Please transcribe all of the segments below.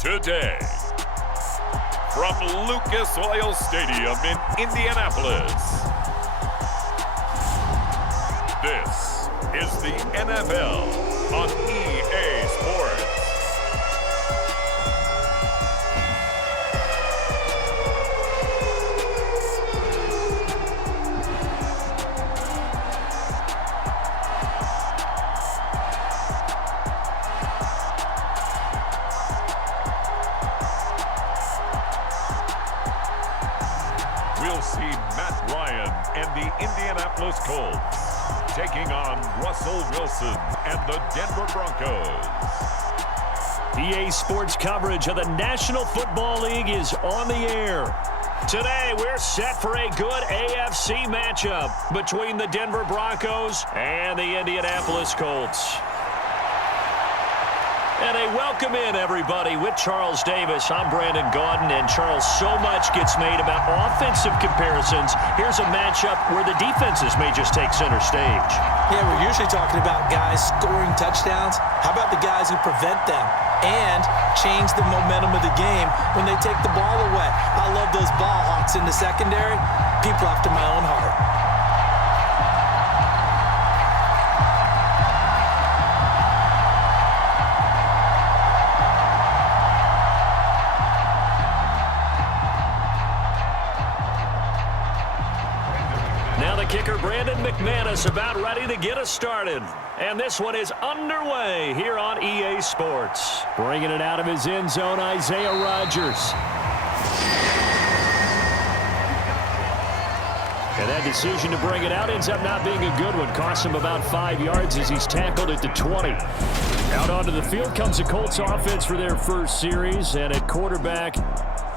today. From Lucas Oil Stadium in Indianapolis, this is the NFL on EA Sports. We'll see Matt Ryan and the Indianapolis Colts taking on Russell Wilson and the Denver Broncos. EA Sports coverage of the National Football League is on the air. Today, we're set for a good AFC matchup between the Denver Broncos and the Indianapolis Colts. And a welcome in, everybody, with Charles Davis. I'm Brandon Gaudin, and Charles, so much gets made about offensive comparisons. Here's a matchup where the defenses may just take center stage. Yeah, we're usually talking about guys scoring touchdowns. How about the guys who prevent them and change the momentum of the game when they take the ball away? I love those ball hawks in the secondary. People after my own heart. Kicker Brandon McManus about ready to get us started. And this one is underway here on EA Sports. Bringing it out of his end zone, Isaiah Rodgers. And that decision to bring it out ends up not being a good one. Costs him about 5 yards as he's tackled at the 20. Out onto the field comes the Colts offense for their first series. And at quarterback,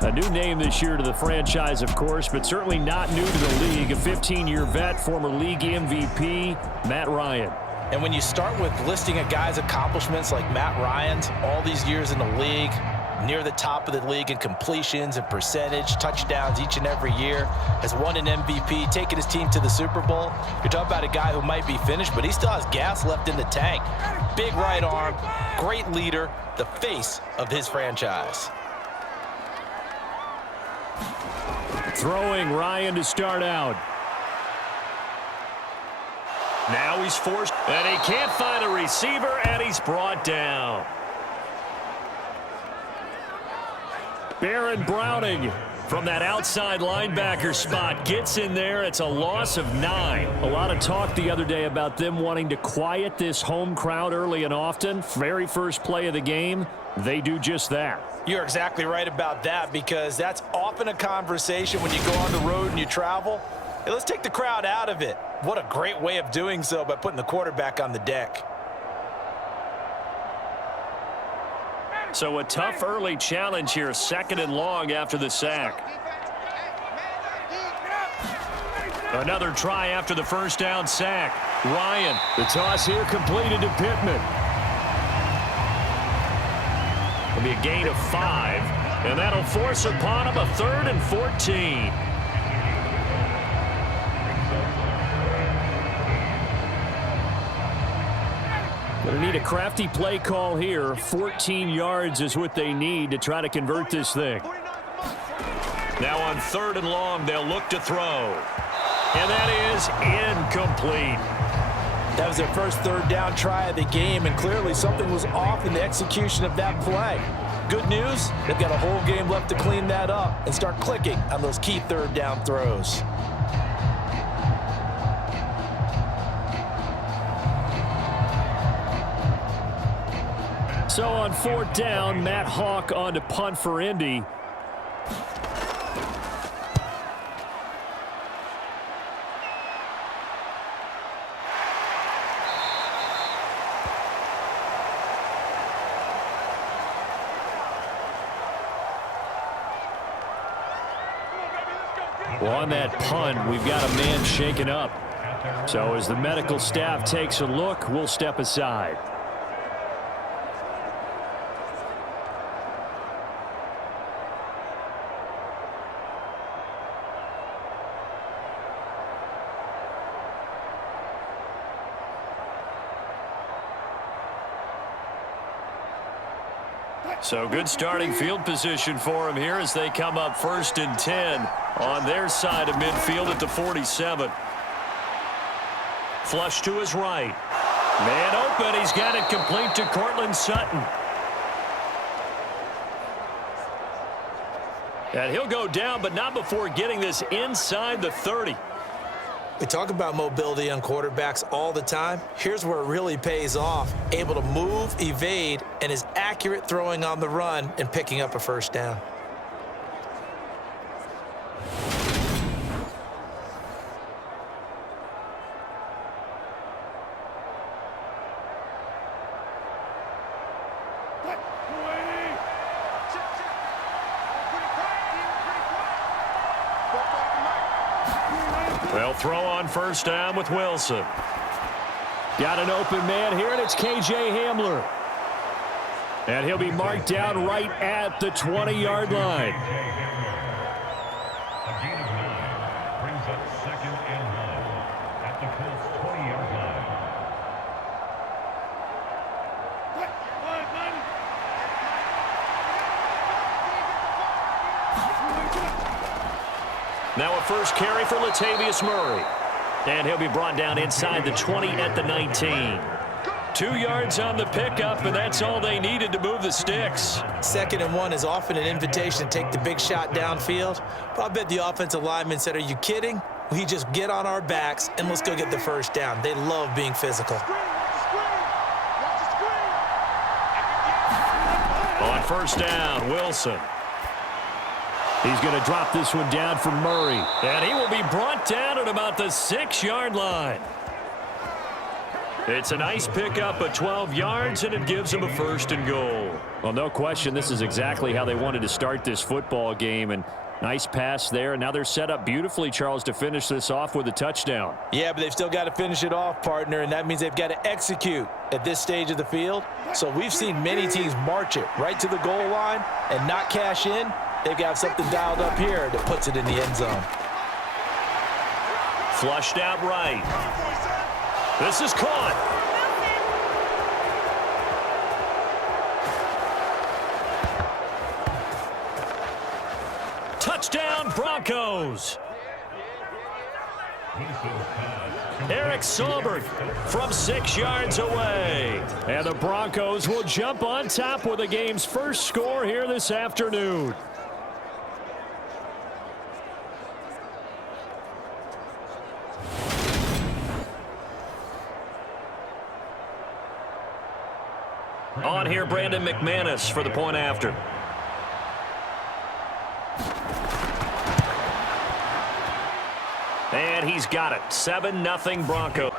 a new name this year to the franchise, of course, but certainly not new to the league. A 15-year vet, former league MVP, Matt Ryan. And when you start with listing a guy's accomplishments like Matt Ryan's, all these years in the league, near the top of the league in completions and percentage, touchdowns each and every year, has won an MVP, taken his team to the Super Bowl. You're talking about a guy who might be finished, but he still has gas left in the tank. Big right arm, great leader, the face of his franchise. Throwing Ryan to start out. Now he's forced, and he can't find a receiver, and he's brought down. Baron Browning from that outside linebacker spot gets in there. It's a loss of 9. A lot of talk the other day about them wanting to quiet this home crowd early and often. Very first play of the game, they do just that. You're exactly right about that, because that's often a conversation when you go on the road and you travel. Hey, let's take the crowd out of it. What a great way of doing so by putting the quarterback on the deck. So a tough early challenge here, 2nd and long after the sack. Another try after the first down sack. Ryan, the toss here completed to Pittman. It'll be a gain of 5, and that'll force upon him a 3rd and 14. Going to need a crafty play call here. 14 yards is what they need to try to convert this thing. Now on 3rd and long, they'll look to throw. And that is incomplete. That was their first 3rd down try of the game, and clearly something was off in the execution of that play. Good news, they've got a whole game left to clean that up and start clicking on those key 3rd down throws. So on 4th down, Matt Hawk on to punt for Indy. Well, on that punt, we've got a man shaken up. So as the medical staff takes a look, we'll step aside. So good starting field position for him here as they come up 1st and 10 on their side of midfield at the 47. Flush to his right. Man open. He's got it complete to Cortland Sutton. And he'll go down, but not before getting this inside the 30. We talk about mobility on quarterbacks all the time. Here's where it really pays off. Able to move, evade, and is accurate throwing on the run and picking up a first down. They'll throw on first down with Wilson. Got an open man here, and it's K.J. Hamler. And he'll be marked down right at the 20-yard line. A gain of 9 brings up 2nd and 1 at the Colts' 20-yard line. Now a first carry for Latavius Murray. And he'll be brought down inside the 20 at the 19. 2 yards on the pickup, and that's all they needed to move the sticks. 2nd and 1 is often an invitation to take the big shot downfield. But I bet the offensive lineman said, are you kidding? We just get on our backs and let's go get the first down. They love being physical. On first down, Wilson. He's going to drop this one down for Murray. And he will be brought down at about the 6-yard line. It's a nice pickup of 12 yards, and it gives him a 1st and goal. Well, no question, this is exactly how they wanted to start this football game. And nice pass there. And now they're set up beautifully, Charles, to finish this off with a touchdown. Yeah, but they've still got to finish it off, partner, and that means they've got to execute at this stage of the field. So we've seen many teams march it right to the goal line and not cash in. They've got something dialed up here that puts it in the end zone. Flushed out right. This is caught. Touchdown, Broncos. Eric Sahlberg from 6 yards away. And the Broncos will jump on top with the game's first score here this afternoon. On here, Brandon McManus for the point after. And he's got it. 7-0 Broncos.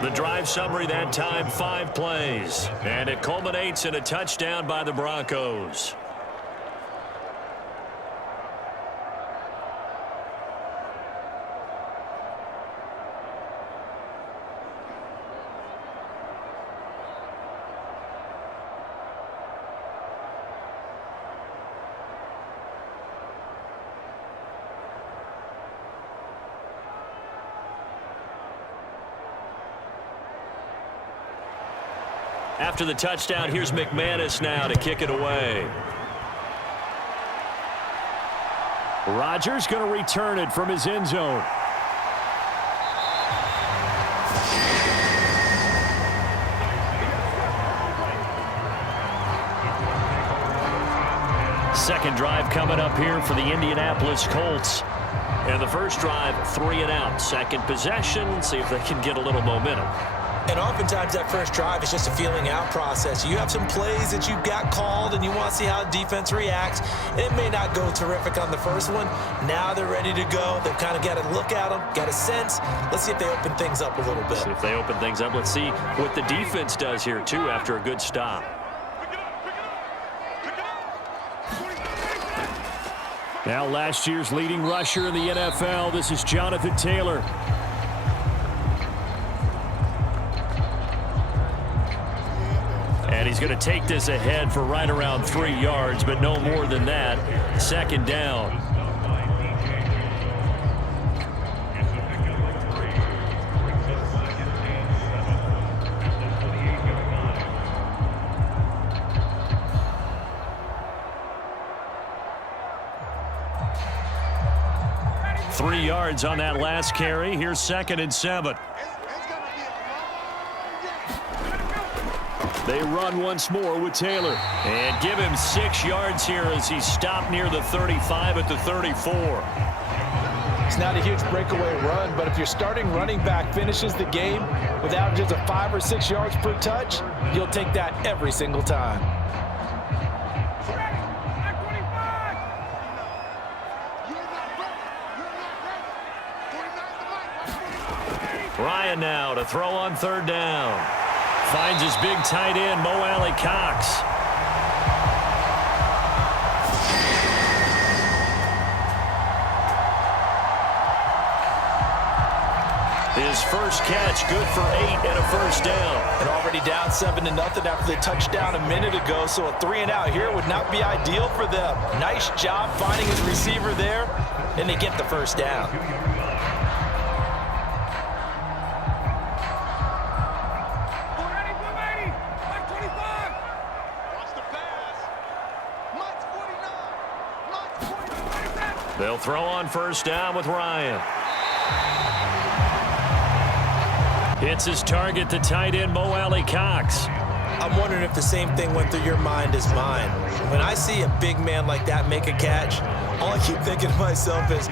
The drive summary that time, 5 plays. And it culminates in a touchdown by the Broncos. After the touchdown, here's McManus now to kick it away. Rodgers going to return it from his end zone. Second drive coming up here for the Indianapolis Colts. And the first drive, 3 and out. Second possession, see if they can get a little momentum. And oftentimes that first drive is just a feeling out process. You have some plays that you've got called and you want to see how the defense reacts. It may not go terrific on the first one. Now they're ready to go. They've kind of got to look at them, got a sense. Let's see if they open things up a little bit. See if they open things up. Let's see what the defense does here, too, after a good stop. Now last year's leading rusher in the NFL, this is Jonathan Taylor. And he's going to take this ahead for right around 3 yards, but no more than that. Second down. 3 yards on that last carry. Here's 2nd and 7. They run once more with Taylor. And give him 6 yards here as he stopped near the 35 at the 34. It's not a huge breakaway run, but if your starting running back finishes the game with averages of 5 or 6 yards per touch, you'll take that every single time. Ryan now to throw on 3rd down. Finds his big tight end, Mo Alley Cox. His first catch, good for 8 and a first down. And already down 7-0 after the touchdown a minute ago, so a 3 and out here would not be ideal for them. Nice job finding his receiver there, and they get the first down. They'll throw on 1st down with Ryan. Hits his target, the tight end, Mo Alley Cox. I'm wondering if the same thing went through your mind as mine. When I see a big man like that make a catch, all I keep thinking to myself is,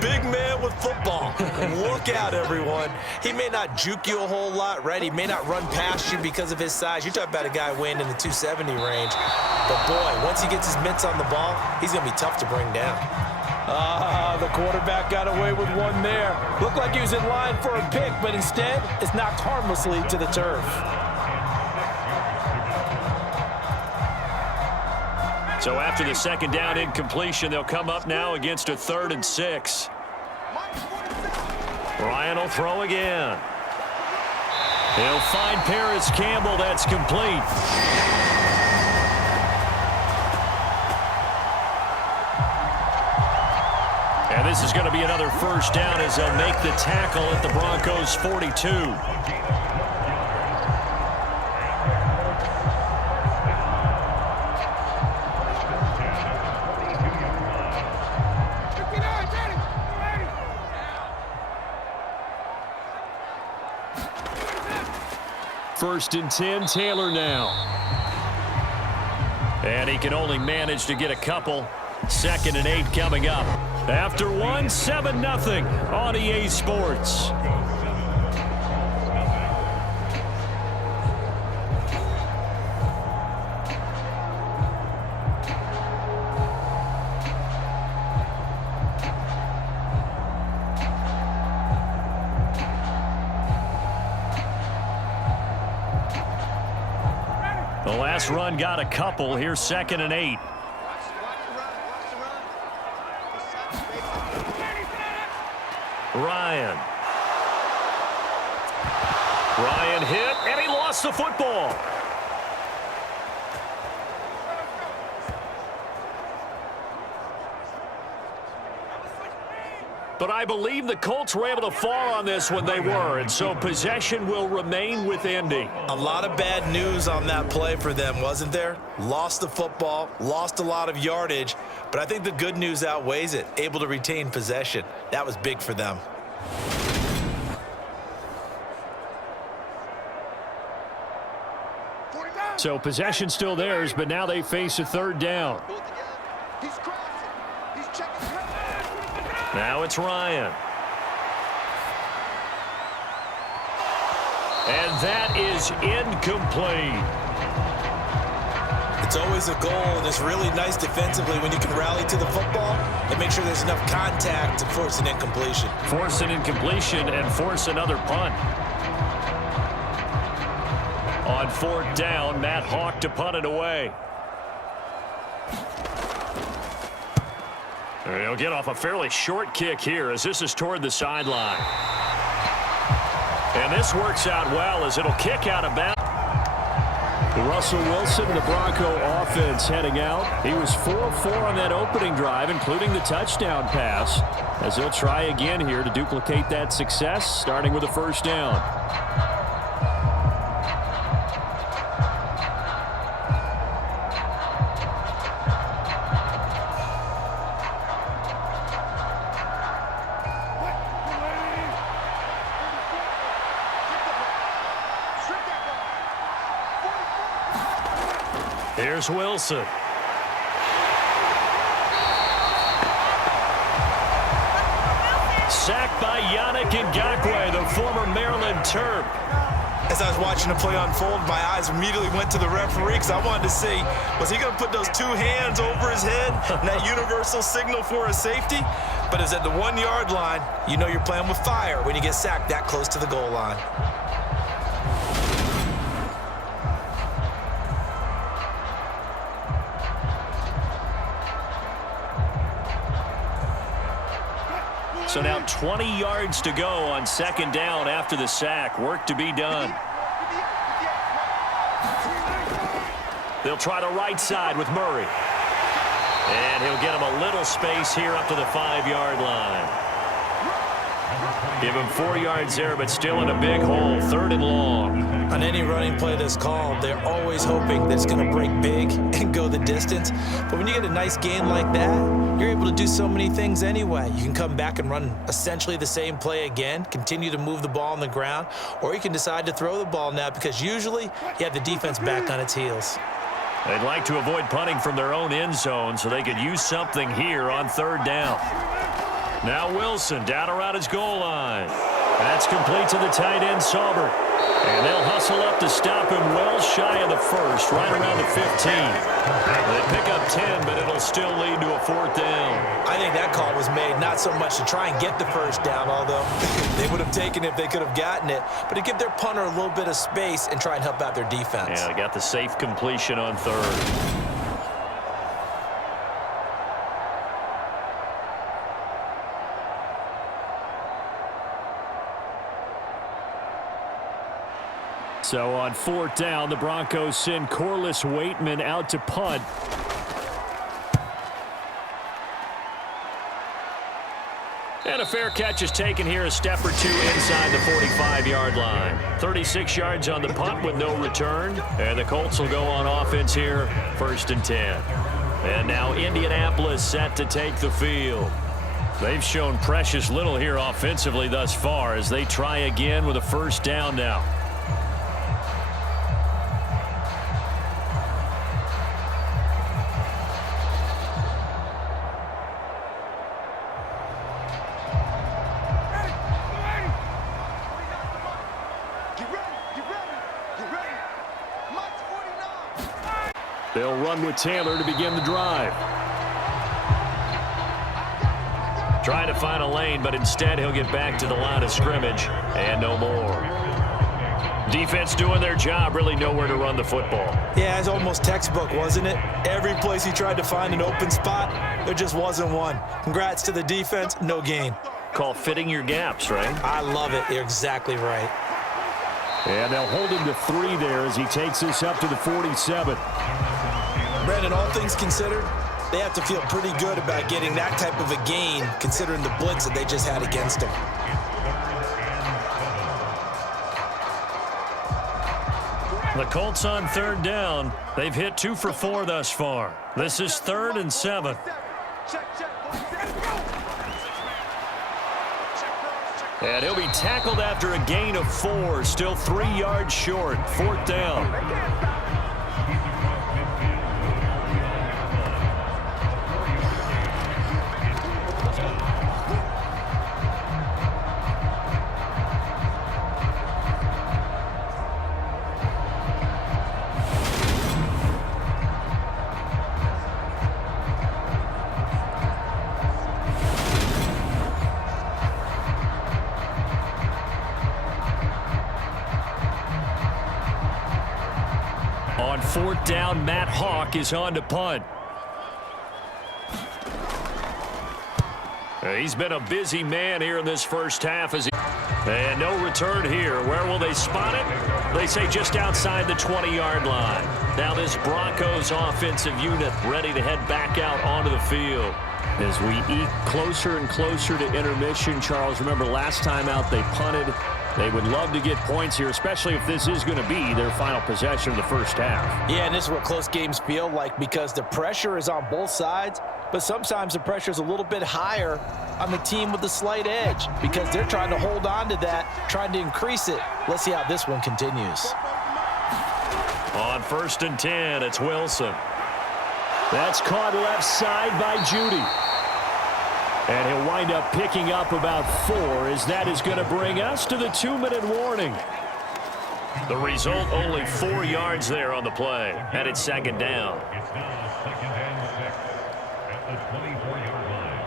big man with football. Look out, everyone. He may not juke you a whole lot, right? He may not run past you because of his size. You're talking about a guy weighing in the 270 range. But, boy, once he gets his mitts on the ball, he's going to be tough to bring down. The quarterback got away with one there. Looked like he was in line for a pick, but instead, it's knocked harmlessly to the turf. So after the 2nd down incompletion, they'll come up now against a 3rd and 6. Ryan will throw again. He'll find Paris Campbell. That's complete. And this is going to be another first down as they'll make the tackle at the Broncos' 42. First and 10, Taylor now. And he can only manage to get a couple. 2nd and 8 coming up. After 1, 7-0 on EA Sports. The last run got a couple. Here's 2nd and 8. Ryan hit, and he lost the football. But I believe the Colts were able to fall on this when they were, and so possession will remain with Indy. A lot of bad news on that play for them, wasn't there? Lost the football, lost a lot of yardage, but I think the good news outweighs it. Able to retain possession. That was big for them. So possession still theirs, but now they face a 3rd down. Now it's Ryan. And that is incomplete. It's always a goal, and it's really nice defensively when you can rally to the football and make sure there's enough contact to force an incompletion. Force an incompletion and force another punt. On 4th down, Matt Hawk to punt it away. He'll get off a fairly short kick here as this is toward the sideline. And this works out well as it'll kick out of bounds. Russell Wilson, the Bronco offense heading out. He was 4-4 on that opening drive, including the touchdown pass, as they'll try again here to duplicate that success, starting with a 1st down. Here's Wilson. Sacked by Yannick Ngakoue, the former Maryland Terp. As I was watching the play unfold, my eyes immediately went to the referee because I wanted to see, was he going to put those two hands over his head and that universal signal for a safety? But it's at the 1 yard line. You know you're playing with fire when you get sacked that close to the goal line. So now 20 yards to go on second down after the sack. Work to be done. They'll try the right side with Murray. And he'll get him a little space here up to the 5-yard line. Give him 4 yards there, but still in a big hole. 3rd and long. On any running play that's called, they're always hoping that it's going to break big and go the distance. But when you get a nice gain like that, you're able to do so many things anyway. You can come back and run essentially the same play again, continue to move the ball on the ground, or you can decide to throw the ball now because usually you have the defense back on its heels. They'd like to avoid punting from their own end zone so they could use something here on 3rd down. Now Wilson down around his goal line. That's complete to the tight end, Saubert. And they'll hustle up to stop him well shy of the 1st, right around the 15. They pick up 10, but it'll still lead to a 4th down. I think that call was made not so much to try and get the 1st down, although they would have taken it if they could have gotten it, but to give their punter a little bit of space and try and help out their defense. Yeah, they got the safe completion on 3rd. So on 4th down, the Broncos send Corliss Waitman out to punt. And a fair catch is taken here, a step or two inside the 45-yard line. 36 yards on the punt with no return. And the Colts will go on offense here, 1st and 10. And now Indianapolis set to take the field. They've shown precious little here offensively thus far as they try again with a 1st down now. They'll run with Taylor to begin the drive. Trying to find a lane, but instead he'll get back to the line of scrimmage and no more. Defense doing their job, really nowhere to run the football. Yeah, it's almost textbook, wasn't it? Every place he tried to find an open spot, there just wasn't one. Congrats to the defense, no gain. Call fitting your gaps, right? I love it. You're exactly right. And they'll hold him to 3 there as he takes this up to the 47. Brandon, all things considered, they have to feel pretty good about getting that type of a gain considering the blitz that they just had against them. The Colts on 3rd down. They've hit 2 for 4 thus far. This is 3rd and 7. And he'll be tackled after a gain of 4, still 3 yards short. 4th down. On 4th down, Matt Hawk is on to punt. He's been a busy man here in this first half. And no return here. Where will they spot it? They say just outside the 20-yard line. Now this Broncos offensive unit ready to head back out onto the field. As we eke closer and closer to intermission, Charles, remember last time out they punted. They would love to get points here, especially if this is going to be their final possession of the first half. Yeah, and this is what close games feel like because the pressure is on both sides, but sometimes the pressure is a little bit higher on the team with the slight edge because they're trying to hold on to that, trying to increase it. Let's see how this one continues. On 1st and 10, it's Wilson. That's caught left side by Judy. And he'll wind up picking up about 4, as that is going to bring us to the 2-minute warning. The result, only 4 yards there on the play, and it's 2nd down. It's now 2nd and 6 at the 24-yard line.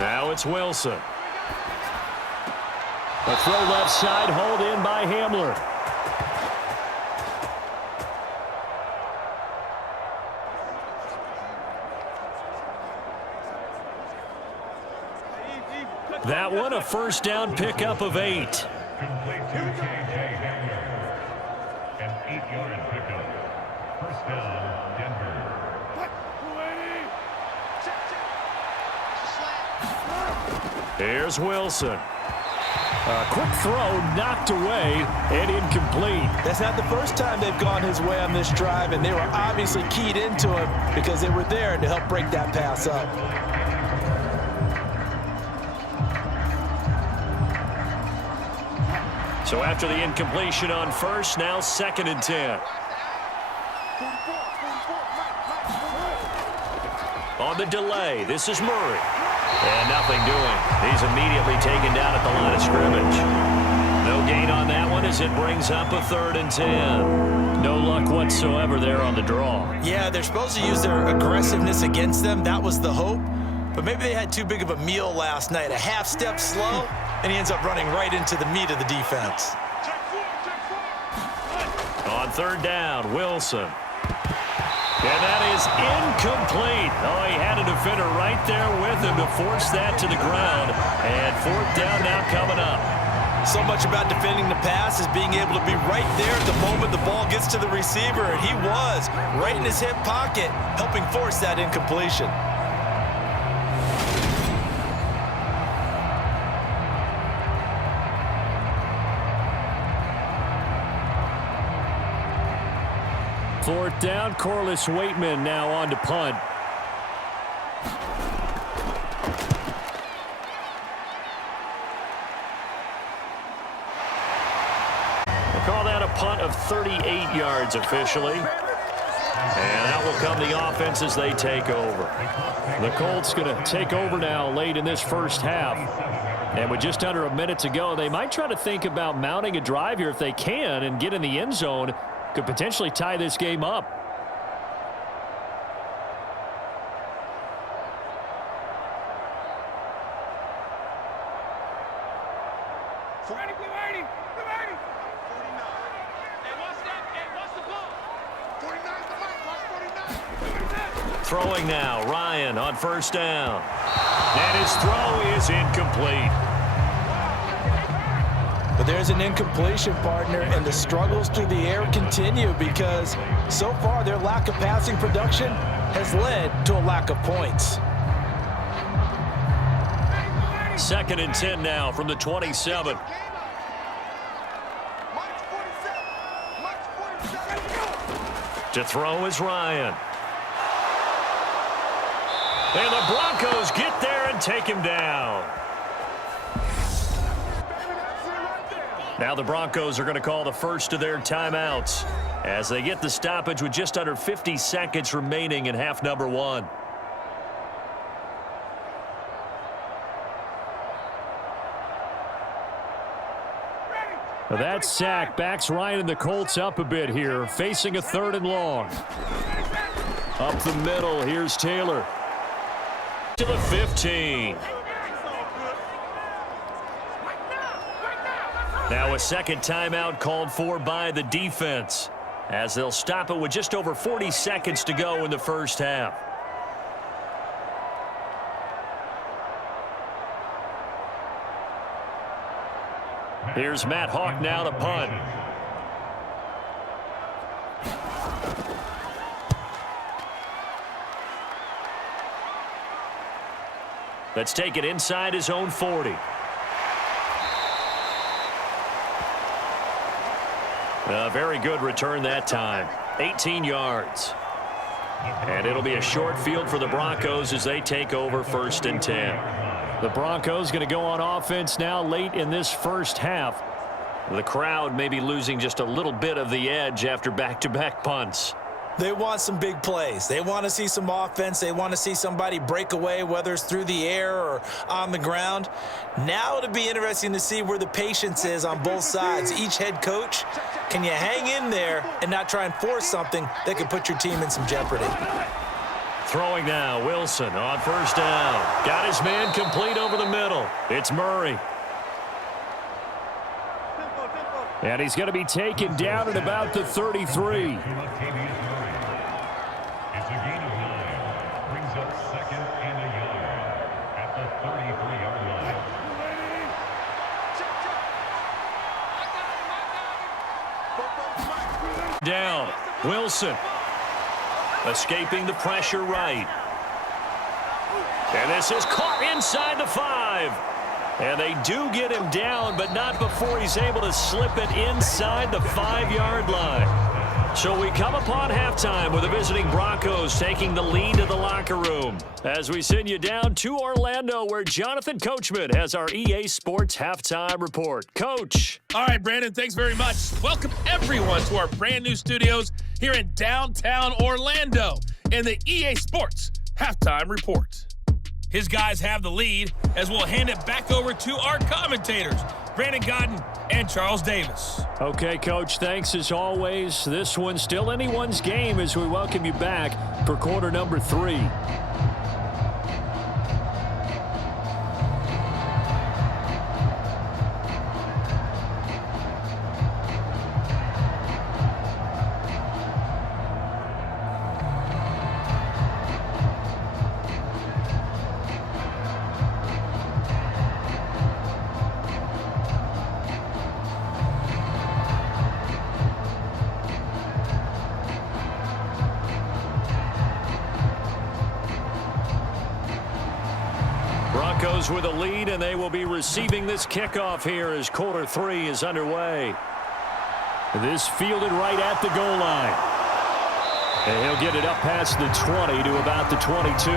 Now it's Wilson. A throw left side, hauled in by Hamler. That one, a 1st down pickup of 8. Complete to J.J. Hamler. An 8-yard pickup. 1st down, Denver. Here's Wilson. A quick throw knocked away and incomplete. That's not the first time they've gone his way on this drive, and they were obviously keyed into him because they were there to help break that pass up. So after the incompletion on 1st, now 2nd and 10. On the delay, this is Murray. And nothing doing. He's immediately taken down at the line of scrimmage. No gain on that one as it brings up a 3rd and 10. No luck whatsoever there on the draw. Yeah, they're supposed to use their aggressiveness against them. That was the hope. But maybe they had too big of a meal last night. A half step slow, and he ends up running right into the meat of the defense. On 3rd down, Wilson. And that is incomplete. Oh, he had a defender right there with him to force that to the ground. And 4th down now coming up. So much about defending the pass is being able to be right there at the moment the ball gets to the receiver. And he was right in his hip pocket, helping force that incompletion. Fourth down, Corliss Waitman now on to punt. We'll call that a punt of 38 yards officially. And out will come the offense as they take over. The Colts going to take over now late in this 1st half. And with just under a minute to go, they might try to think about mounting a drive here if they can and get in the end zone. Could potentially tie this game up. Throwing now, Ryan on 1st down. And his throw is incomplete. But there's an incompletion, partner, and the struggles through the air continue because so far their lack of passing production has led to a lack of points. 2nd and 10 now from the 27. To throw is Ryan. And the Broncos get there and take him down. Now the Broncos are going to call the first of their timeouts as they get the stoppage with just under 50 seconds remaining in half number 1. That sack backs Ryan and the Colts up a bit here, facing a 3rd and long. Up the middle, here's Taylor. To the 15. Now a second timeout called for by the defense as they'll stop it with just over 40 seconds to go in the 1st half. Here's Matt Hawk now to punt. Let's take it inside his own 40. A very good return that time. 18 yards. And it'll be a short field for the Broncos as they take over 1st and 10. The Broncos going to go on offense now late in this first half. The crowd may be losing just a little bit of the edge after back-to-back punts. They want some big plays. They want to see some offense. They want to see somebody break away, whether it's through the air or on the ground. Now it'll be interesting to see where the patience is on both sides. Each head coach, can you hang in there and not try and force something that could put your team in some jeopardy? Throwing now, Wilson on 1st down. Got his man complete over the middle. It's Murray. And he's going to be taken down at about the 33. Down. Wilson. Escaping the pressure right. And this is caught inside the 5. And they do get him down, but not before he's able to slip it inside the 5-yard line. So we come upon halftime with the visiting Broncos taking the lead to the locker room. As we send you down to Orlando, where Jonathan Coachman has our EA Sports Halftime Report. Coach. All right, Brandon, thanks very much. Welcome, everyone, to our brand new studios here in downtown Orlando in the EA Sports Halftime Report. His guys have the lead as we'll hand it back over to our commentators, Brandon Godden and Charles Davis. Okay, Coach, thanks as always. This one's still anyone's game as we welcome you back for quarter number 3. Broncos with a lead, and they will be receiving this kickoff here as quarter 3 is underway. This fielded right at the goal line. And he'll get it up past the 20 to about the 22.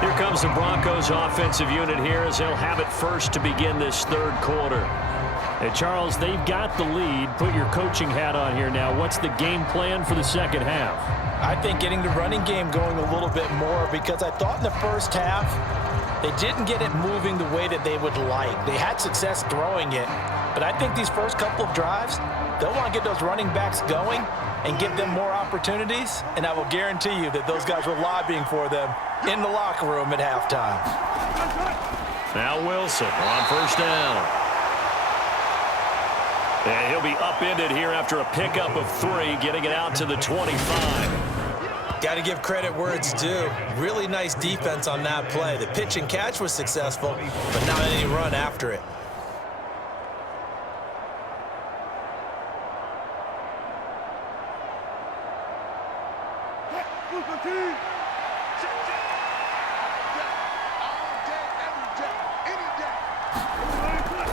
Here comes the Broncos offensive unit here as they'll have it first to begin this 3rd quarter. And Charles, they've got the lead. Put your coaching hat on here now. What's the game plan for the 2nd half? I think getting the running game going a little bit more, because I thought in the first half they didn't get it moving the way that they would like. They had success throwing it, but I think these first couple of drives, they'll want to get those running backs going and give them more opportunities, and I will guarantee you that those guys were lobbying for them in the locker room at halftime. Now Wilson on 1st down. And he'll be upended here after a pickup of 3, getting it out to the 25. Got to give credit where it's due. Really nice defense on that play. The pitch and catch was successful, but not any run after it.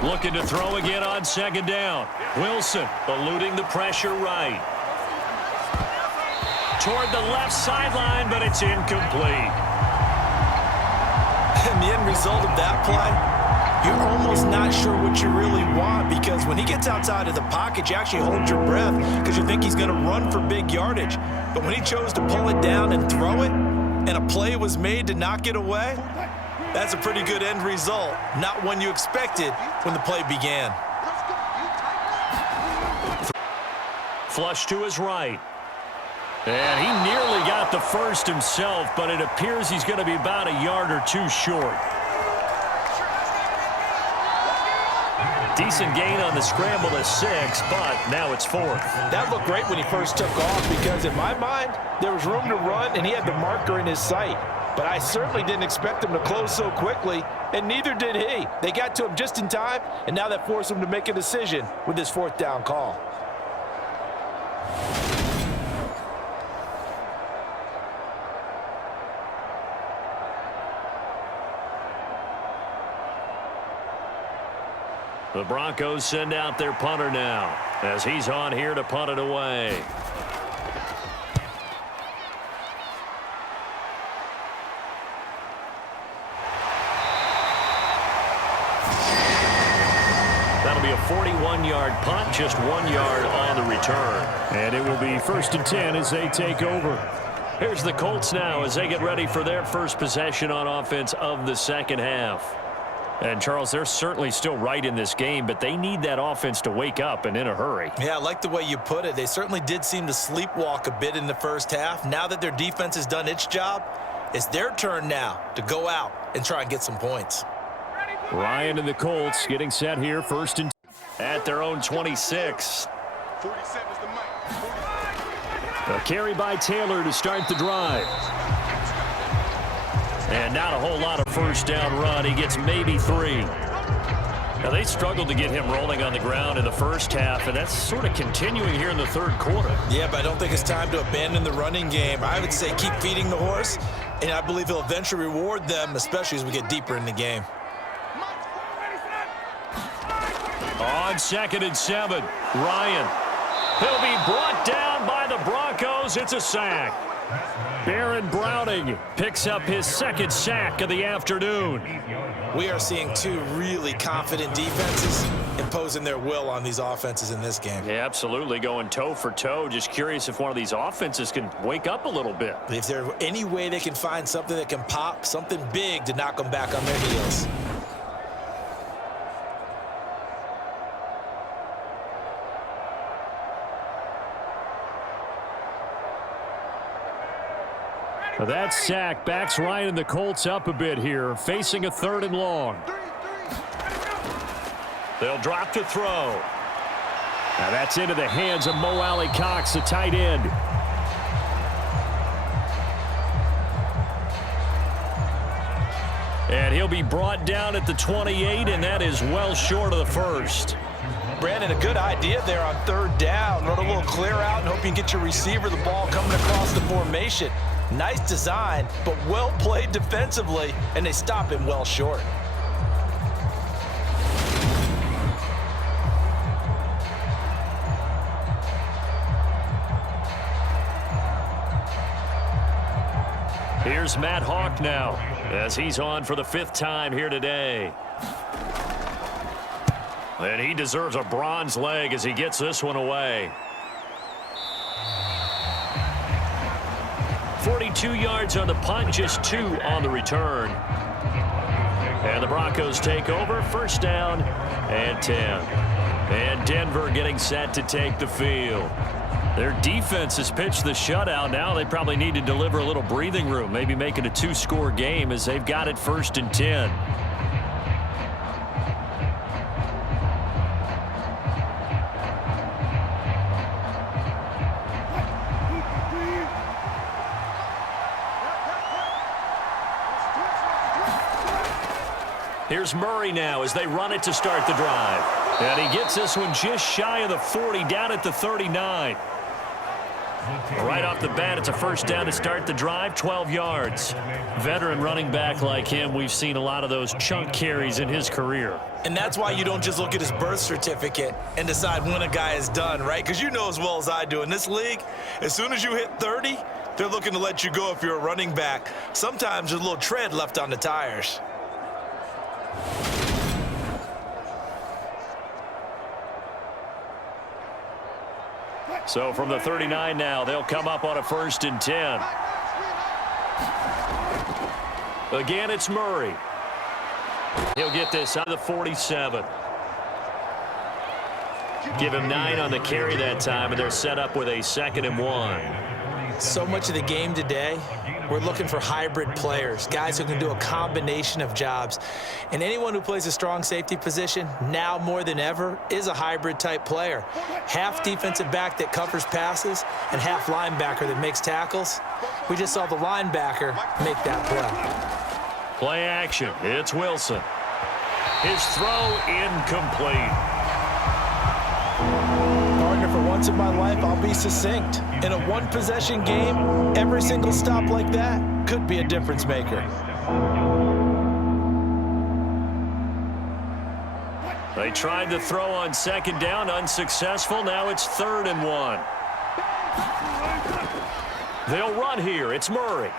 Looking to throw again on 2nd down. Wilson eluding the pressure right. Toward the left sideline, but it's incomplete. And the end result of that play, you're almost not sure what you really want, because when he gets outside of the pocket, you actually hold your breath because you think he's going to run for big yardage. But when he chose to pull it down and throw it, and a play was made to knock it away, that's a pretty good end result. Not one you expected when the play began. Flush to his right. And he nearly got the first himself, but it appears he's going to be about a yard or 2 short. Decent gain on the scramble to 6, but now it's 4th. That looked great when he first took off, because in my mind, there was room to run, and he had the marker in his sight. But I certainly didn't expect him to close so quickly, and neither did he. They got to him just in time, and now that forced him to make a decision with his 4th down call. The Broncos send out their punter now as he's on here to punt it away. That'll be a 41-yard punt, just 1 yard on the return. And it will be 1st and 10 as they take over. Here's the Colts now as they get ready for their first possession on offense of the second half. And, Charles, they're certainly still right in this game, but they need that offense to wake up and in a hurry. Yeah, I like the way you put it. They certainly did seem to sleepwalk a bit in the first half. Now that their defense has done its job, it's their turn now to go out and try and get some points. Ryan and the Colts getting set here, 1st and 10 at their own 26. 47 is the mic. A carry by Taylor to start the drive. And not a whole lot of first down run. He gets maybe 3. Now, they struggled to get him rolling on the ground in the first half, and that's sort of continuing here in the third quarter. Yeah, but I don't think it's time to abandon the running game. I would say keep feeding the horse, and I believe he'll eventually reward them, especially as we get deeper in the game. On 2nd and 7, Ryan. He'll be brought down by the Broncos. It's a sack. Baron Browning picks up his 2nd sack of the afternoon. We are seeing 2 really confident defenses imposing their will on these offenses in this game. Yeah, absolutely, going toe for toe. Just curious if one of these offenses can wake up a little bit. If there's any way they can find something that can pop, something big to knock them back on their heels. That sack backs Ryan and the Colts up a bit here, facing a 3rd and long. They'll drop to throw. Now that's into the hands of Mo Alley Cox, the tight end. And he'll be brought down at the 28, and that is well short of the first. Brandon, a good idea there on 3rd down. Run a little clear out and hope you can get your receiver the ball coming across the formation. Nice design, but well played defensively, and they stop him well short. Here's Matt Hawk now as he's on for the 5th time here today. And he deserves a bronze leg as he gets this one away. 42 yards on the punt, just 2 on the return. And the Broncos take over, 1st down and 10. And Denver getting set to take the field. Their defense has pitched the shutout. Now they probably need to deliver a little breathing room, maybe make it a 2-score game as they've got it 1st and 10. Here's Murray now as they run it to start the drive. And he gets this one just shy of the 40, down at the 39. Right off the bat, it's a 1st down to start the drive, 12 yards. Veteran running back like him, we've seen a lot of those chunk carries in his career. And that's why you don't just look at his birth certificate and decide when a guy is done, right? Because you know as well as I do, in this league, as soon as you hit 30, they're looking to let you go if you're a running back. Sometimes there's a little tread left on the tires. So from the 39 now, they'll come up on a 1st and 10. Again, it's Murray. He'll get this out of the 47. Give him 9 on the carry that time, and they're set up with a 2nd and 1. So much of the game today, we're looking for hybrid players, guys who can do a combination of jobs. And anyone who plays a strong safety position, now more than ever, is a hybrid type player. Half defensive back that covers passes and half linebacker that makes tackles. We just saw the linebacker make that play. Play action. It's Wilson. His throw incomplete. Partner, for once in my life, I'll be succinct. In a one-possession game, every single stop like that could be a difference maker. They They tried to throw on second down, unsuccessful. Now it's 3rd and 1. They'll run here. It's Murray.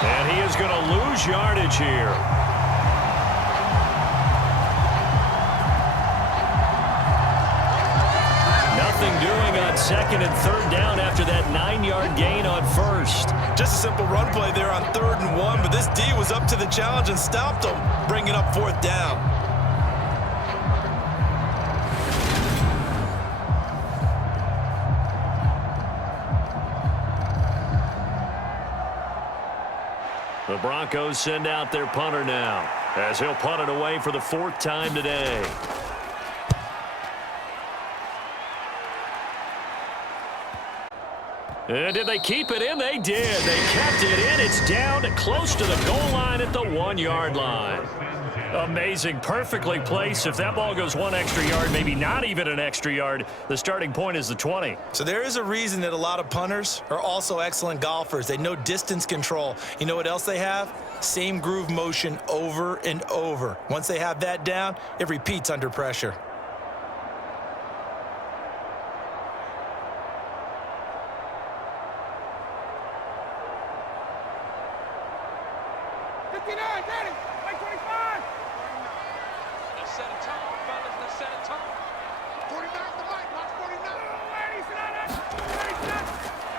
And he is going to lose yardage here. Nothing doing on 2nd and 3rd down after that 9-yard gain on 1st. Just a simple run play there on 3rd and 1, but this D was up to the challenge and stopped them, bringing up 4th down. The Broncos send out their punter now, as he'll punt it away for the 4th time today. And did they keep it in? They did. They kept it in. It's down close to the goal line at the 1-yard line. Amazing. Perfectly placed. If that ball goes 1 extra yard, maybe not even an extra yard, the starting point is the 20. So there is a reason that a lot of punters are also excellent golfers. They know distance control. You know what else they have? Same groove motion over and over. Once they have that down, it repeats under pressure.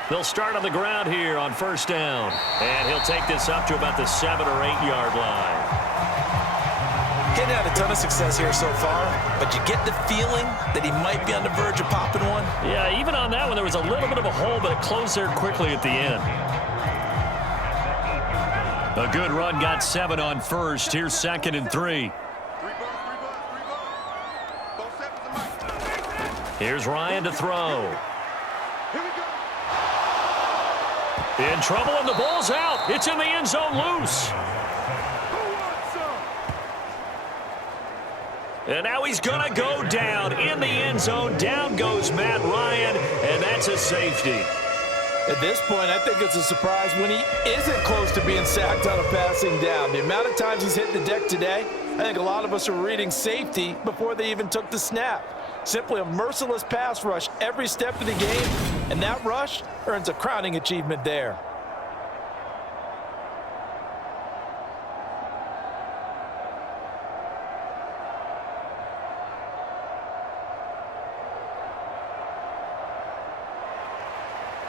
They'll start on the ground here on 1st down. And he'll take this up to about the 7 or 8-yard line. Getting had a ton of success here so far, but you get the feeling that he might be on the verge of popping one. Yeah, even on that one, there was a little bit of a hole, but it closed there quickly at the end. A good run got 7 on 1st. Here's 2nd and 3. Here's Ryan to throw. In trouble, and the ball's out. It's in the end zone loose. And now he's going to go down in the end zone. Down goes Matt Ryan, and that's a safety. At this point, I think it's a surprise when he isn't close to being sacked on a passing down. The amount of times he's hit the deck today, I think a lot of us are reading safety before they even took the snap. Simply a merciless pass rush every step of the game, and that rush earns a crowning achievement there.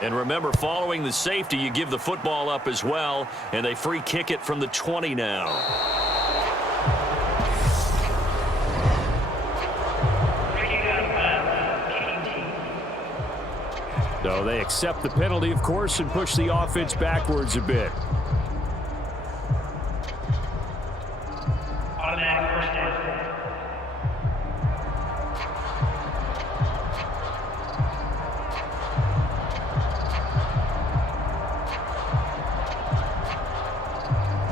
And remember, following the safety, you give the football up as well, and they free kick it from the 20 now. So they accept the penalty, of course, and push the offense backwards a bit.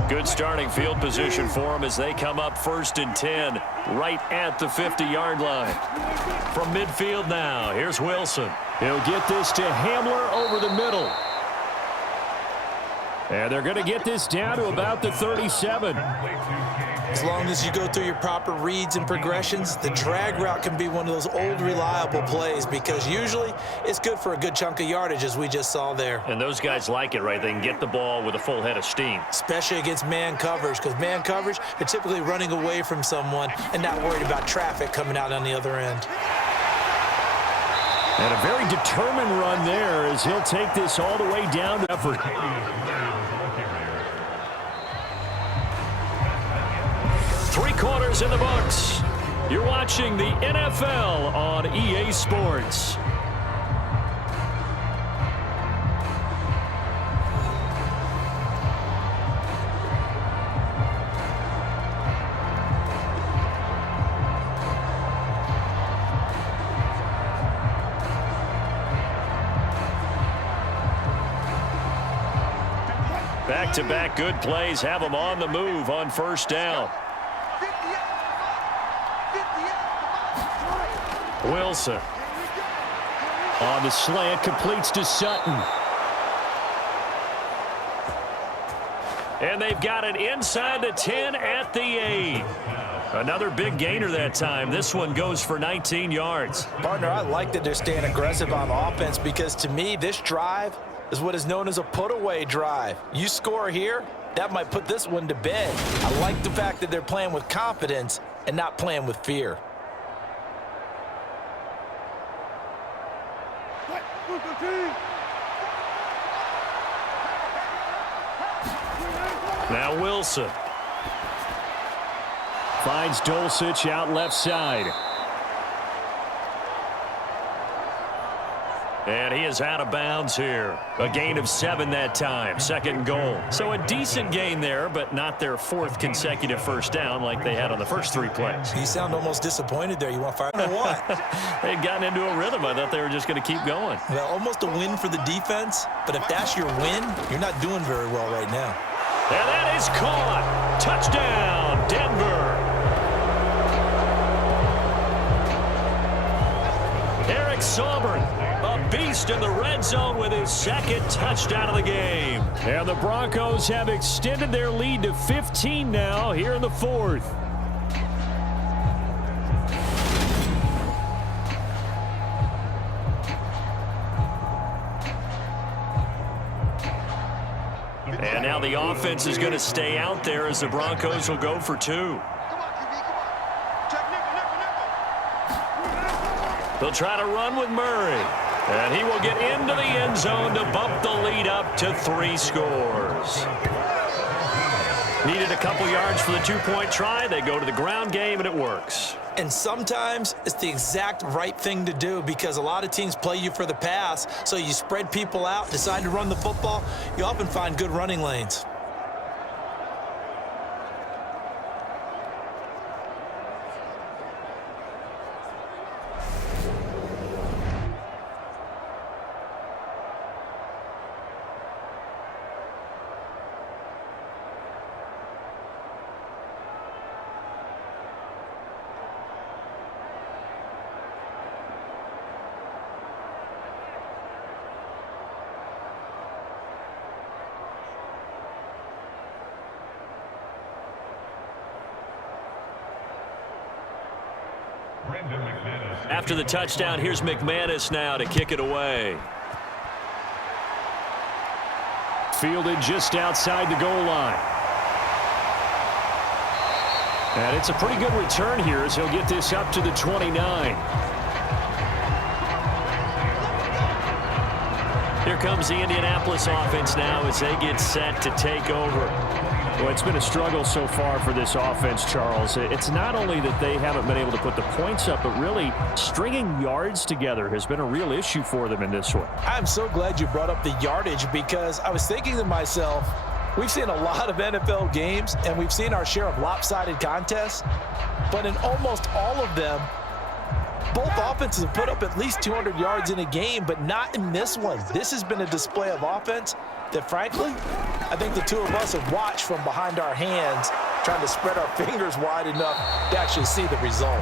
Good starting field position for them as they come up 1st and 10 right at the 50-yard line. From midfield now, here's Wilson. He'll get this to Hamler over the middle. And they're going to get this down to about the 37. As long as you go through your proper reads and progressions, the drag route can be one of those old reliable plays because usually it's good for a good chunk of yardage as we just saw there. And those guys like it, right? They can get the ball with a full head of steam. Especially against man coverage, because man coverage, they're typically running away from someone and not worried about traffic coming out on the other end. And a very determined run there as he'll take this all the way down to effort. 3 quarters in the books. You're watching the NFL on EA Sports. Back-to-back good plays have them on the move on 1st down. Wilson on the slant, completes to Sutton. And they've got it inside the 10 at the 8. Another big gainer that time. This one goes for 19 yards. Partner, I like that they're staying aggressive on offense because to me, this drive is what is known as a put-away drive. You score here, that might put this one to bed. I like the fact that they're playing with confidence and not playing with fear. Now Wilson. Finds Dulcich out left side. And he is out of bounds here. A gain of 7 that time. Second goal. So a decent gain there, but not their 4th consecutive first down like they had on the first 3 plays. You sound almost disappointed there. You want fire or what? They'd gotten into a rhythm. I thought they were just going to keep going. Well, almost a win for the defense, but if that's your win, you're not doing very well right now. And that is caught. Touchdown, Denver. Eric Saubert, a beast in the red zone with his 2nd touchdown of the game. And the Broncos have extended their lead to 15 now here in the 4th. And now the offense is going to stay out there as the Broncos will go for 2. They'll try to run with Murray. And he will get into the end zone to bump the lead up to 3 scores. Needed a couple yards for the 2-point try. They go to the ground game, and it works. And sometimes it's the exact right thing to do because a lot of teams play you for the pass, so you spread people out, decide to run the football. You often find good running lanes. After the touchdown, here's McManus now to kick it away. Fielded just outside the goal line. And it's a pretty good return here as he'll get this up to the 29. Here comes the Indianapolis offense now as they get set to take over. Well, it's been a struggle so far for this offense, Charles. It's not only that they haven't been able to put the points up, but really stringing yards together has been a real issue for them in this one. I'm so glad you brought up the yardage because I was thinking to myself, we've seen a lot of NFL games and we've seen our share of lopsided contests, but in almost all of them, both offenses have put up at least 200 yards in a game, but not in this one. This has been a display of offense that, frankly, I think the two of us have watched from behind our hands, trying to spread our fingers wide enough to actually see the result.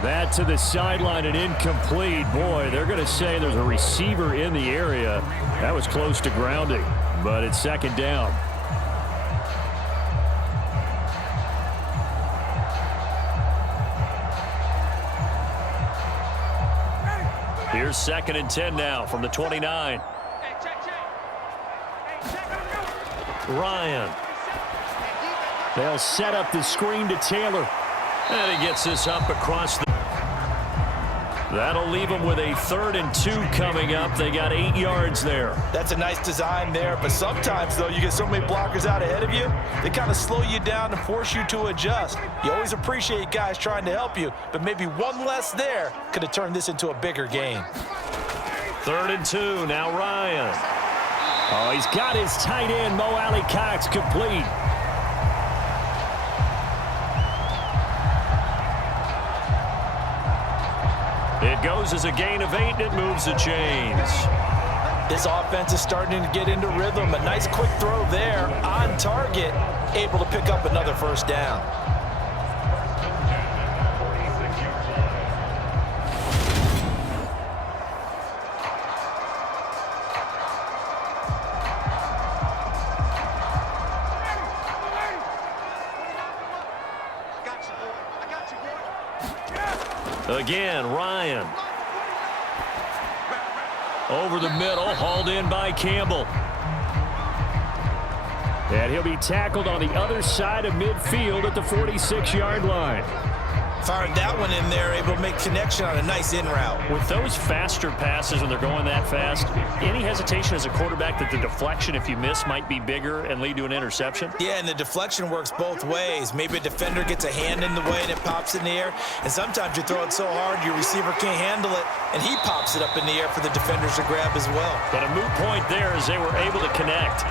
That to the sideline and incomplete. Boy, they're going to say there's a receiver in the area. That was close to grounding, but it's 2nd down. Here's 2nd and 10 now from the 29. Ryan. They'll set up the screen to Taylor. And he gets this up across the... That'll leave them with a 3rd and 2 coming up. They got 8 yards there. That's a nice design there, but sometimes, though, you get so many blockers out ahead of you, they kind of slow you down and force you to adjust. You always appreciate guys trying to help you, but maybe one less there could have turned this into a bigger game. 3rd and 2, now Ryan. Oh, he's got his tight end, Mo Alley-Cox, complete. It goes as a gain of 8, and it moves the chains. This offense is starting to get into rhythm. A nice quick throw there on target, able to pick up another first down. Again, Ryan. Over the middle, hauled in by Campbell. And he'll be tackled on the other side of midfield at the 46-yard line. Fired that one in there, able to make connection on a nice in route. With those faster passes when they're going that fast, any hesitation as a quarterback that the deflection, if you miss, might be bigger and lead to an interception? Yeah, and the deflection works both ways. Maybe a defender gets a hand in the way and it pops in the air. And sometimes you throw it so hard your receiver can't handle it, and he pops it up in the air for the defenders to grab as well. But a moot point there as they were able to connect.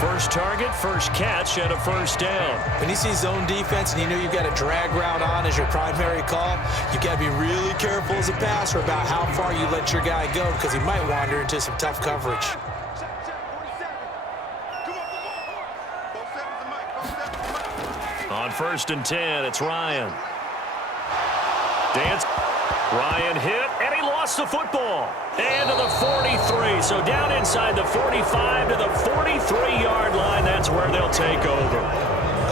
First target, first catch, and a first down. When you see zone defense and you know you've got a drag route on as your primary call, you've got to be really careful as a passer about how far you let your guy go because he might wander into some tough coverage. On 1st and 10, it's Ryan. Dance. Ryan hit, and he lost the football. And to the 43, so down inside the 45 to the 43-yard line. That's where they'll take over.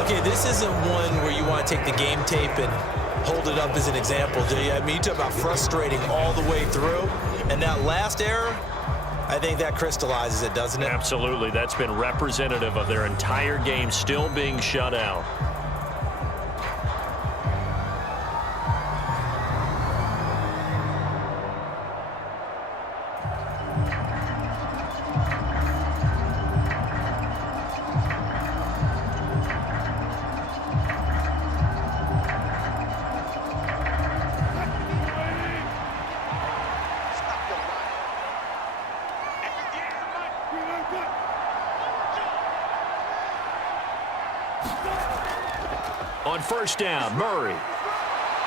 Okay, this isn't one where you want to take the game tape and hold it up as an example, do you? I mean, you talk about frustrating all the way through, and that last error, I think that crystallizes it, doesn't it? Absolutely. That's been representative of their entire game still being shut out. On 1st down, Murray.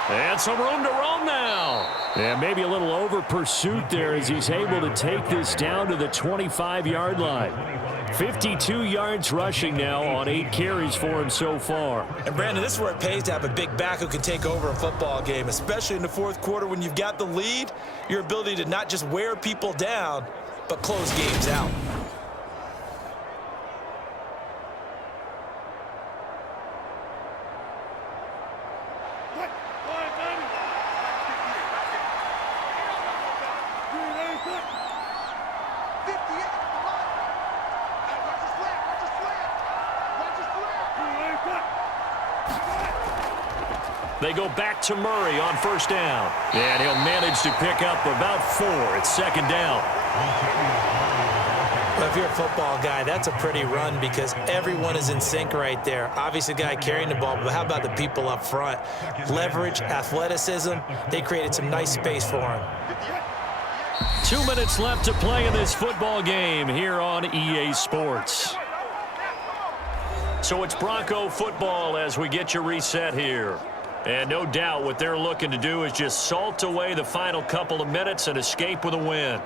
And some room to roam now. And maybe a little over pursuit there as he's able to take this down to the 25-yard line. 52 yards rushing now on 8 carries for him so far. And, Brandon, this is where it pays to have a big back who can take over a football game, especially in the fourth quarter when you've got the lead, your ability to not just wear people down, but close games out. They go back to Murray on 1st down. And he'll manage to pick up about 4 at 2nd down. Well, if you're a football guy, that's a pretty run because everyone is in sync right there. Obviously, the guy carrying the ball, but how about the people up front? Leverage, athleticism, they created some nice space for him. 2 minutes left to play in this football game here on EA Sports. So it's Bronco football as we get you reset here. And no doubt what they're looking to do is just salt away the final couple of minutes and escape with a win.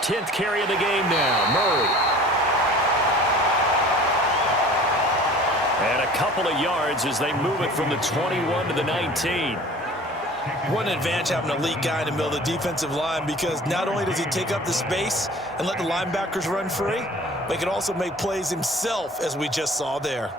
10th carry of the game now, Murray. And a couple of yards as they move it from the 21 to the 19. What an advantage having an elite guy in the middle of the defensive line because not only does he take up the space and let the linebackers run free, but he can also make plays himself, as we just saw there.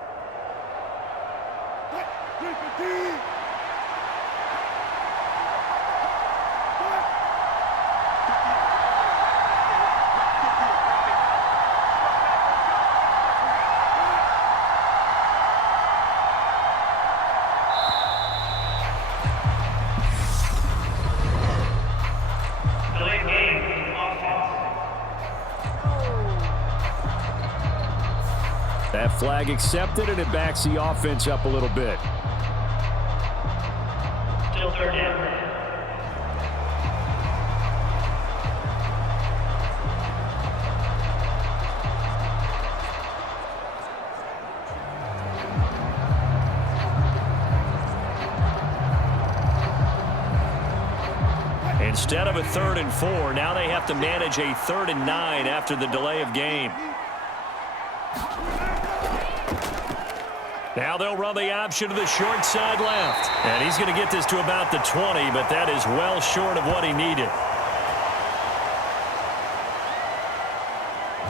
That flag accepted, and it backs the offense up a little bit. Still 3rd down. Instead of a 3rd and 4, now they have to manage a 3rd and 9 after the delay of game. Now they'll run the option to the short side left. And he's going to get this to about the 20, but that is well short of what he needed.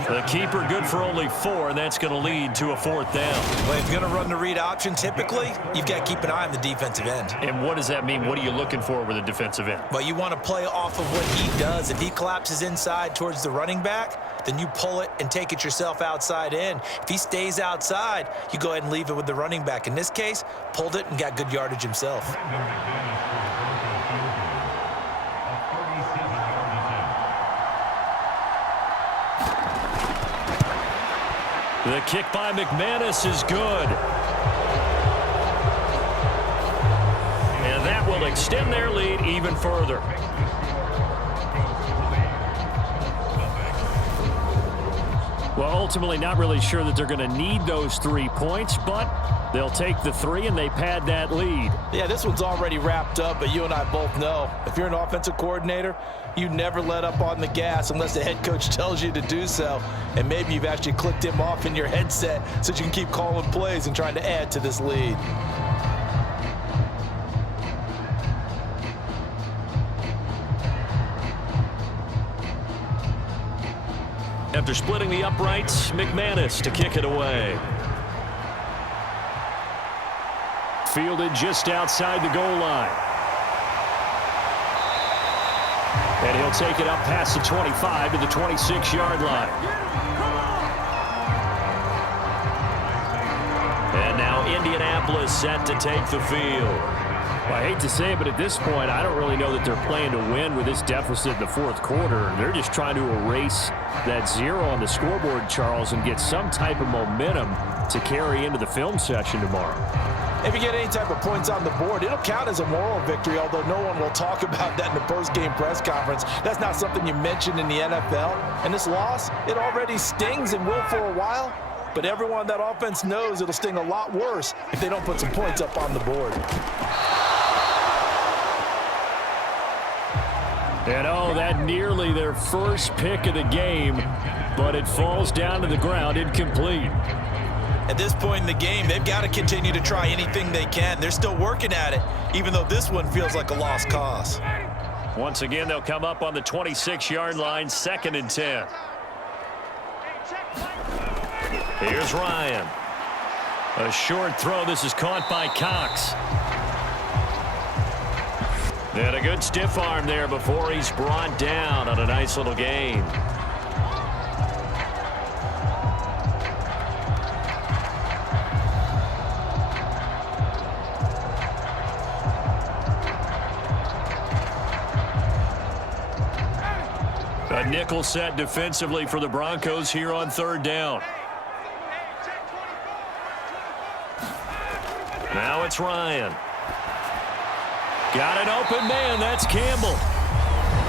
The keeper good for only 4, and that's going to lead to a 4th down. Well, if you're going to run the read option, typically, you've got to keep an eye on the defensive end. And what does that mean? What are you looking for with a defensive end? Well, you want to play off of what he does. If he collapses inside towards the running back, then you pull it and take it yourself outside in. If he stays outside, you go ahead and leave it with the running back. In this case, pulled it and got good yardage himself. The kick by McManus is good. And that will extend their lead even further. Well, ultimately not really sure that they're going to need those 3 points, but they'll take the 3 and they pad that lead. Yeah, this one's already wrapped up, but you and I both know if you're an offensive coordinator, you never let up on the gas unless the head coach tells you to do so. And maybe you've actually clicked him off in your headset so you can keep calling plays and trying to add to this lead. After splitting the uprights, McManus to kick it away. Fielded just outside the goal line. And he'll take it up past the 25 to the 26-yard line. And now Indianapolis set to take the field. Well, I hate to say it, but at this point, I don't really know that they're playing to win with this deficit in the 4th quarter. They're just trying to erase that 0 on the scoreboard, Charles, and get some type of momentum to carry into the film session tomorrow. If you get any type of points on the board, it'll count as a moral victory, although no one will talk about that in the post-game press conference. That's not something you mentioned in the NFL. And this loss, it already stings and will for a while, but everyone on that offense knows it'll sting a lot worse if they don't put some points up on the board. And oh, that nearly their first pick of the game, but it falls down to the ground incomplete. At this point in the game, they've got to continue to try anything they can. They're still working at it, even though this one feels like a lost cause. Once again, they'll come up on the 26-yard line, 2nd and 10. Here's Ryan. A short throw. This is caught by Cox. And a good stiff arm there before he's brought down on a nice little gain. A nickel set defensively for the Broncos here on 3rd down. Now it's Ryan. Got an open man. That's Campbell.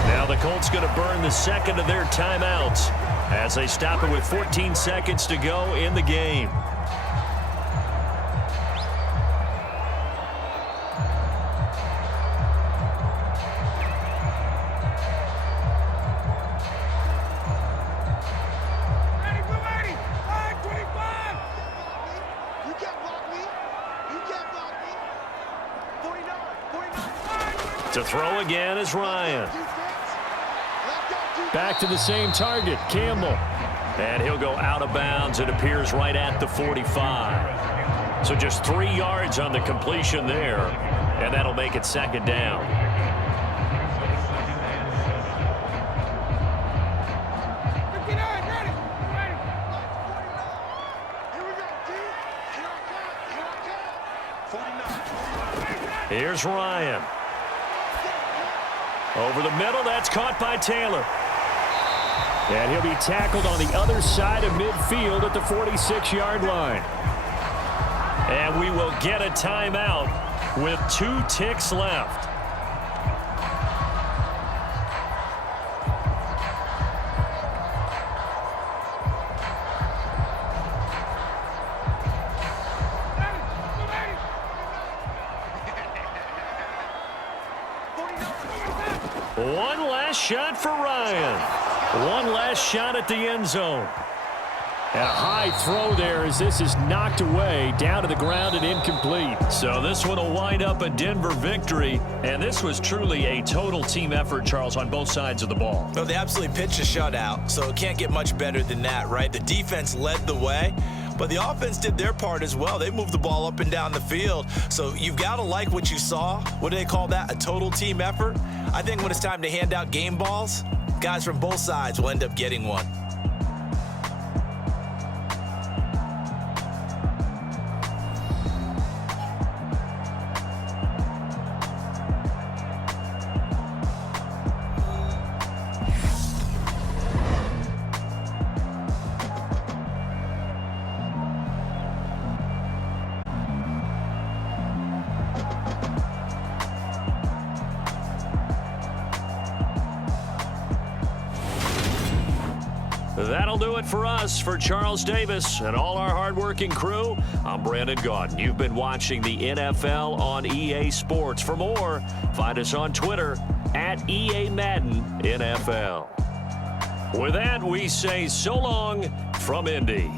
Now the Colts going to burn the 2nd of their timeouts as they stop it with 14 seconds to go in the game. To throw again is Ryan. Back to the same target, Campbell. And he'll go out of bounds. It appears right at the 45. So just 3 yards on the completion there. And that'll make it 2nd down. Here's Ryan. Over the middle, that's caught by Taylor. And he'll be tackled on the other side of midfield at the 46-yard line. And we will get a timeout with 2 ticks left. One last shot for Ryan. One last shot at the end zone. And a high throw there as this is knocked away, down to the ground and incomplete. So this one will wind up a Denver victory, and this was truly a total team effort, Charles, on both sides of the ball. Well, they absolutely pitched a shutout, so it can't get much better than that, right? The defense led the way, but the offense did their part as well. They moved the ball up and down the field, so you've got to like what you saw. What do they call that? A total team effort? I think when it's time to hand out game balls, guys from both sides will end up getting one. That'll do it for us. For Charles Davis and all our hardworking crew, I'm Brandon Gaudin. You've been watching the NFL on EA Sports. For more, find us on Twitter at EA Madden NFL. With that, we say so long from Indy.